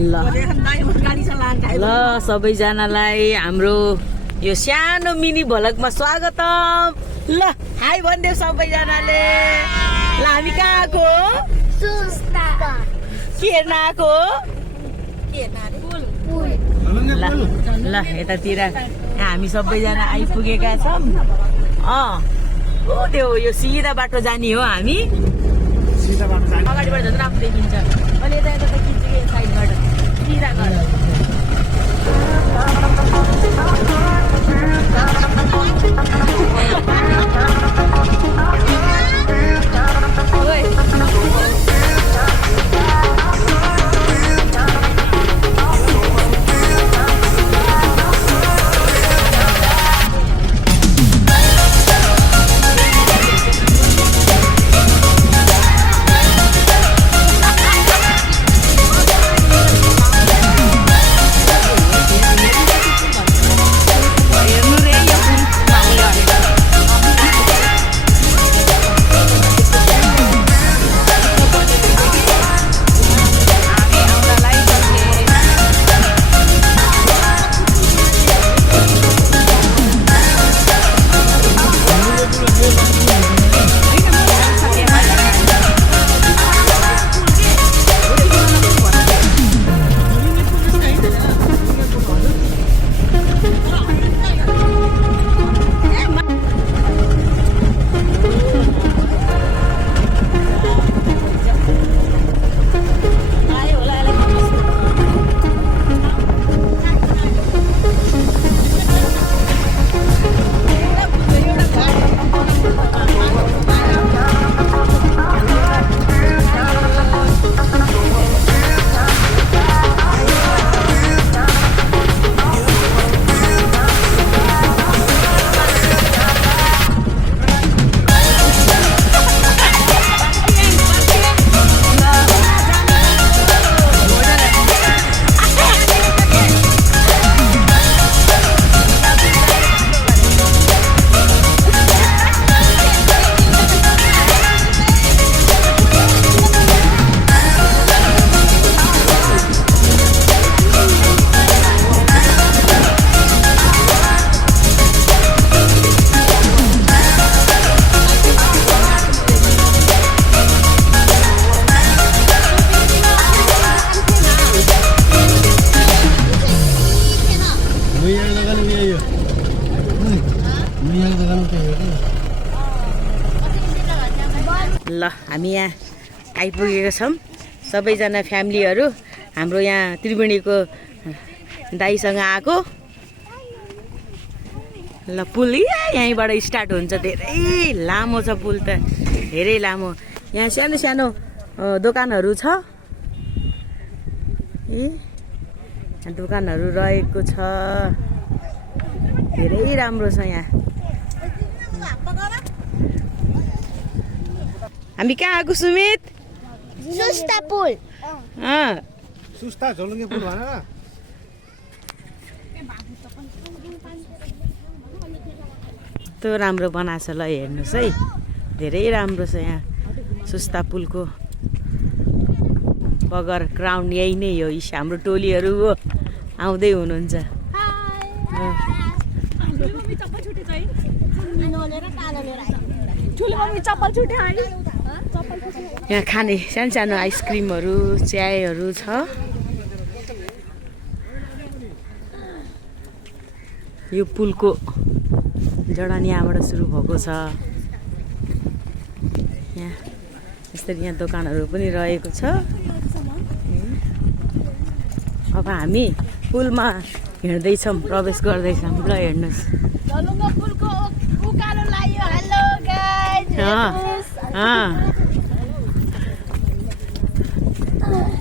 ल सबैजनालाई हाम्रो यो सानो मिनी भ्लगमा स्वागतम। ल हाई भन्देऊ सबैजनाले। ल हामी कहाँ आएको के हेर्न आएको ल यतातिर हामी सबैजना आइपुगेका छौँ। त्यो यो सिधा बाटो जाने हो हामी। अगाडिबाट झन् राम्रो देखिन्छ। अनि यता यता खिच्छु कि साइडबाट सिधा गएर ल हामी यहाँ आइपुगेका छौँ सबैजना फ्यामिलीहरू। हाम्रो यहाँ त्रिवेणीको दाइसँग आएको। ल पुल यहीँबाट स्टार्ट हुन्छ। धेरै लामो छ पुल त, धेरै लामो। यहाँ सानो सानो दोकानहरू छ। दोकानहरू रहेको छ। धेरै राम्रो छ यहाँ। हामी कहाँ आएको सुमित? सुस्ता पुल। सुस्ता झोलुङ्गे पुल भनेर त्यो राम्रो बनाएको छ। ल हेर्नुहोस् है, धेरै राम्रो छ यहाँ सुस्ता पुलको बगर ग्राउन्ड यही नै हो। हाम्रो टोलीहरू आउँदै हुनुहुन्छ। यहाँ खाने सानो सानो आइसक्रिमहरू चियाहरू छ। यो पुलको जडान यहाँबाट सुरु भएको छ। यहाँ यसरी यहाँ दोकानहरू पनि रहेको छ। अब हामी पुलमा हिँड्दैछौँ, प्रवेश गर्दैछौँ। ल हेर्नुहोस्।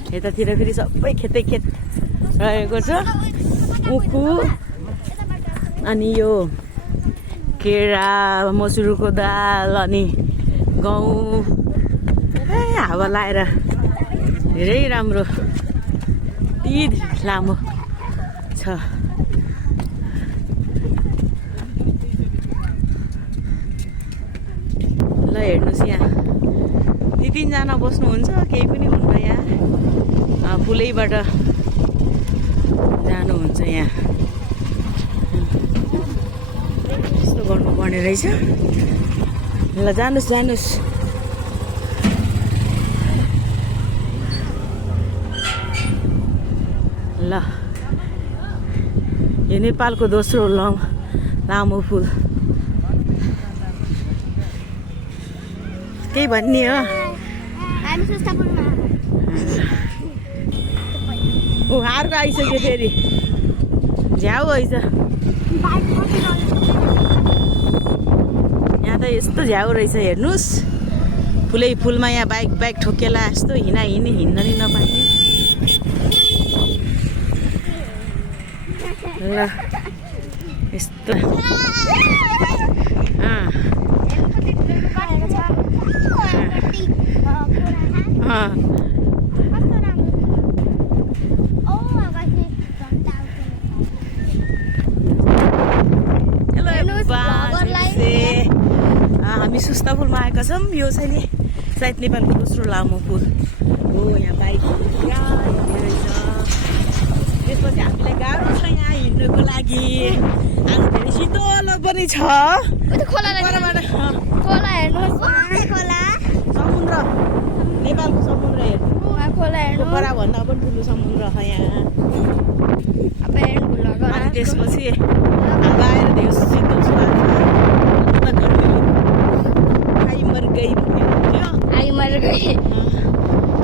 यतातिर फेरि सबै खेतै खेत रहेको छ। उखु अनि यो केरा, मसुरको दाल अनि गहुँ हावा लाएर धेरै राम्रो यति लामो छ। ल हेर्नुहोस् यहाँ 2-3 जना बस्नुहुन्छ, केही पनि हुन्न यहाँ। पुलैबाट जानुहुन्छ यहाँ। यस्तो गर्नुपर्ने रहेछ। ल जानुहोस् जानुहोस्। ल यो नेपालको दोस्रो लामो पुल। केही भन्ने हो? हामी सुस्ता पुलमा ऊ अर्को आइसक्यो फेरि। झ्याउ हैछ यहाँ त। यस्तो झ्याउ रहेछ हेर्नुहोस्। फुलै फुलमा यहाँ बाइक ठोकेला यस्तो हिँड्न नि नपाइने। ल यस्तो हामी सुस्ता पुलमा आएका छौँ। यो चाहिँ नि सायद नेपालको दोस्रो लामो पुल हो। यहाँ बाइक त्यसपछि हामीलाई गाह्रो छ यहाँ हिँड्नको लागि। आज धेरै शीतल पनि छ। खोला हेर्नुहोस्, खोला समुद्र, नेपालको समुद्र हेर्नु। खोला हेर्नु पोखरा भन्दा पनि ठुलो समुद्र छ यहाँ। अब हेर्नु अनि त्यसपछि अब आएर धेरै शीतल छ। आई मर गई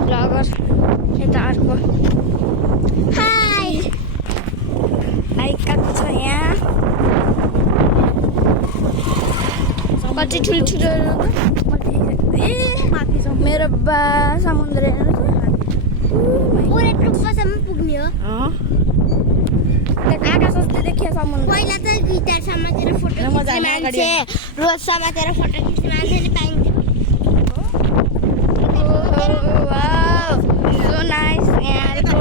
लगर यता अर्को। हाई आई कहाँ छ यहाँ? कति ठुल्ठुलो मेरो बा समुद्र पुरै टुप्पोसम्म पुग्ने हो। आकाश जस्तो देखियो समुद्र। पहिला त गिटार समातेर फोटो खिच्ने मान्छे, रोज समातेर फोटो खिच्ने मान्छे नि पाइन्थ्यो। So nice यहाँको।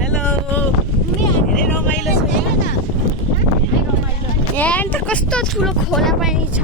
हेलो धेरै रमाइलो छ यहाँ त कस्तो ठुलो खोला पनि छ।